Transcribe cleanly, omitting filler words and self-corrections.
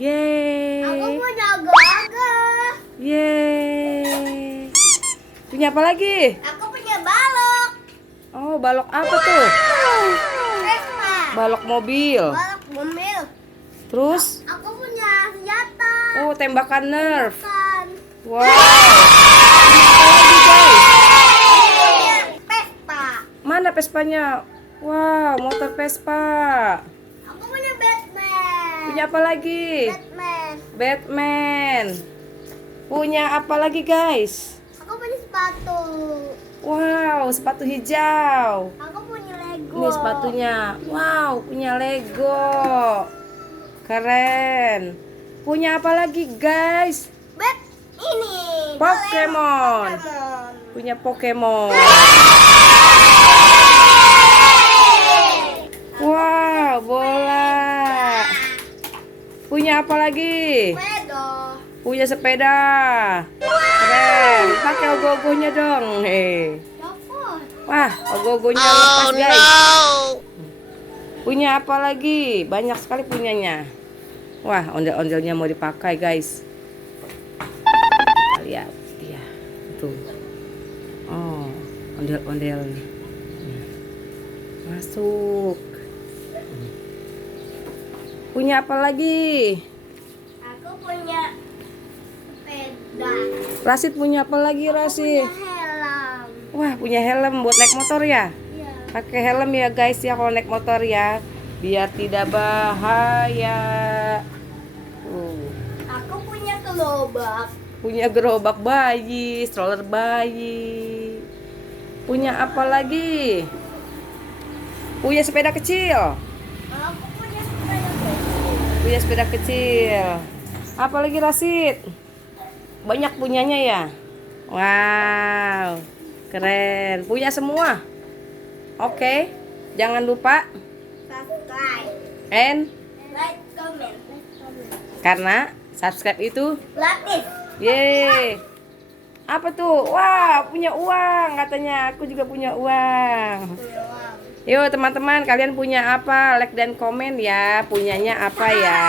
Yeay. Aku punya gaga. Yeay. Punya apa lagi? Aku punya balok. Oh, balok apa tuh? Vespa. Balok mobil. Balok mobil. Terus? Aku punya senjata. Oh, tembakan Nerf. Kan. Wow. Punya apa lagi, guys? Punya Vespa. Mana Vespanya? Wow, motor Vespa. Aku punya Batman. Punya apa lagi? Batman. Batman. Punya apa lagi, guys? Aku punya sepatu. Wow, sepatu hijau. Aku punya Lego. Ini sepatunya. Wow, punya Lego. Keren. Punya apa lagi, guys? Ini Pokemon. Pokemon. Punya Pokemon. Wow, bola. Punya apa lagi? Sepeda. Punya sepeda. Keren. Pakai ogogonya dong. Dapat. Wah, ogogonya lepas, guys. Punya apa lagi? Banyak sekali punyanya. Wah, ondel-ondelnya mau dipakai, guys. Kita lihat, ya, tuh. Oh, ondel-ondel nih. Masuk. Punya apa lagi? Aku punya sepeda. Rasid punya apa lagi, Rasid? Punya helm. Wah, punya helm buat naik motor ya? Iya. Pakai helm ya, guys ya, kalau naik motor ya, biar tidak bahaya. Aku punya gerobak. Punya gerobak bayi, stroller bayi. Punya apa lagi? Punya sepeda kecil. Aku punya sepeda kecil. Punya sepeda kecil. Apa lagi, Rasid? Banyak punyanya ya? Wow, keren. Punya semua. Oke, jangan lupa Subscribe. and Like, comment. karena subscribe itu Gratis. yeay. Apa tuh? Wah, punya uang katanya. Aku juga punya uang. Yuk teman-teman, kalian punya apa? Like dan komen ya. Punyanya apa ya?